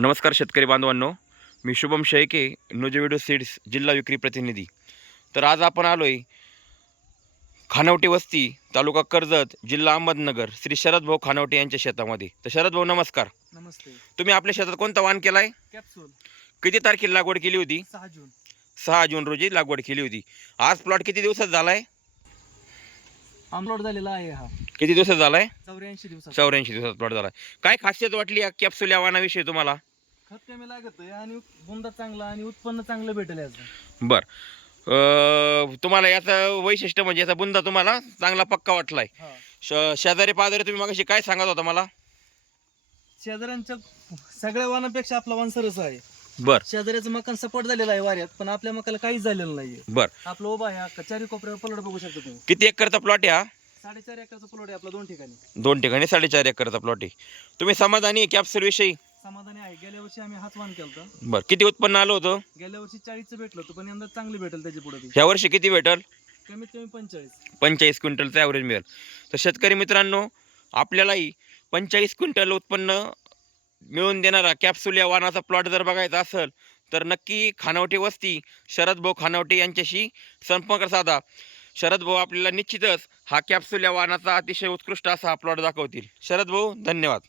नमस्कार शेतकरी बांधवांनो, मी शुभम शेळके, नोजेविडो सीड्स जिल्हा विक्री प्रतिनिधी. तर आज आपण आलो आहे खानवटी वस्ती, तालुका कर्जत, जिल्हा अहमदनगर, श्री शरद भाऊ खानवटे यांच्या शेतामध्ये. तर शरद भाऊ नमस्कार. नमस्ते. तुम्ही आपल्या शेतात कोणता वाण केला आहे? कॅप्सूल. किती तारखेला लागवड केली होती? 6 जून. 6 जून रोजी लागवड केली होती. आज प्लॉट किती दिवसात झाला आहे? अपलोड झालेला आहे हा. किती दिवसात झाला आहे? 84 दिवसात. 84 दिवसात प्लॉट झाला आहे. काय खासियत वाटली या कॅप्सूल या वाणाविषयी तुम्हाला? खत कमी लागत आहे आणि बुंदा चांगला आणि उत्पन्न चांगलं भेटेल याचं. बरं, तुम्हाला याचं वैशिष्ट्य म्हणजे याचा बुंदा तुम्हाला चांगला पक्का वाटलाय. हा. शेजारी पाजारी तुम्ही मागाशी काय सांगत होता मला? शेजाऱ्यांच्या सगळ्या वाणापेक्षा आपला वाण सरस आहे. बर शेजाऱ्याचं मकान सपोर्ट झालेलं आहे वाऱ्यात, पण आपल्या मकाला काहीच झालेलं नाहीये. बर आपलं उभा आहे हा चारी कोपऱ्यावर पलट बघू शकता तुम्ही. किती एकरचा प्लॉट आहे हा? 4.5 एकरचा प्लॉट आहे आपला 2 ठिकाणी. 2 ठिकाणी 4.5 एकरचा प्लॉट आहे. तुम्ही समाधानी कॅप्सूल विषयी? समाधानी आहे. गेल्या वर्षी आम्ही हाच वाण केलता. बर, किती उत्पन्न आलं होतं? गेल्या वर्षी 40चं भेटलं होतं, पण यंदा चांगली भेटेल त्याच्या पुढे. ह्या वर्षी किती भेटल? कमीत कमी 45. 45 क्विंटलचं ॲव्हरेज मिळेल. तर शेतकरी मित्रांनो, आपल्यालाही 45 क्विंटल उत्पन्न मिळून देणारा कॅप्सूल या वाणाचा प्लॉट जर बघायचा असेल तर नक्की खानवटे वस्ती शरद भाऊ खानवटे यांच्याशी संपर्क साधा. शरद भाऊ आपल्याला निश्चितच हा कॅप्सूल या वाणाचा अतिशय उत्कृष्ट असा हा प्लॉट दाखवतील. शरद भाऊ धन्यवाद.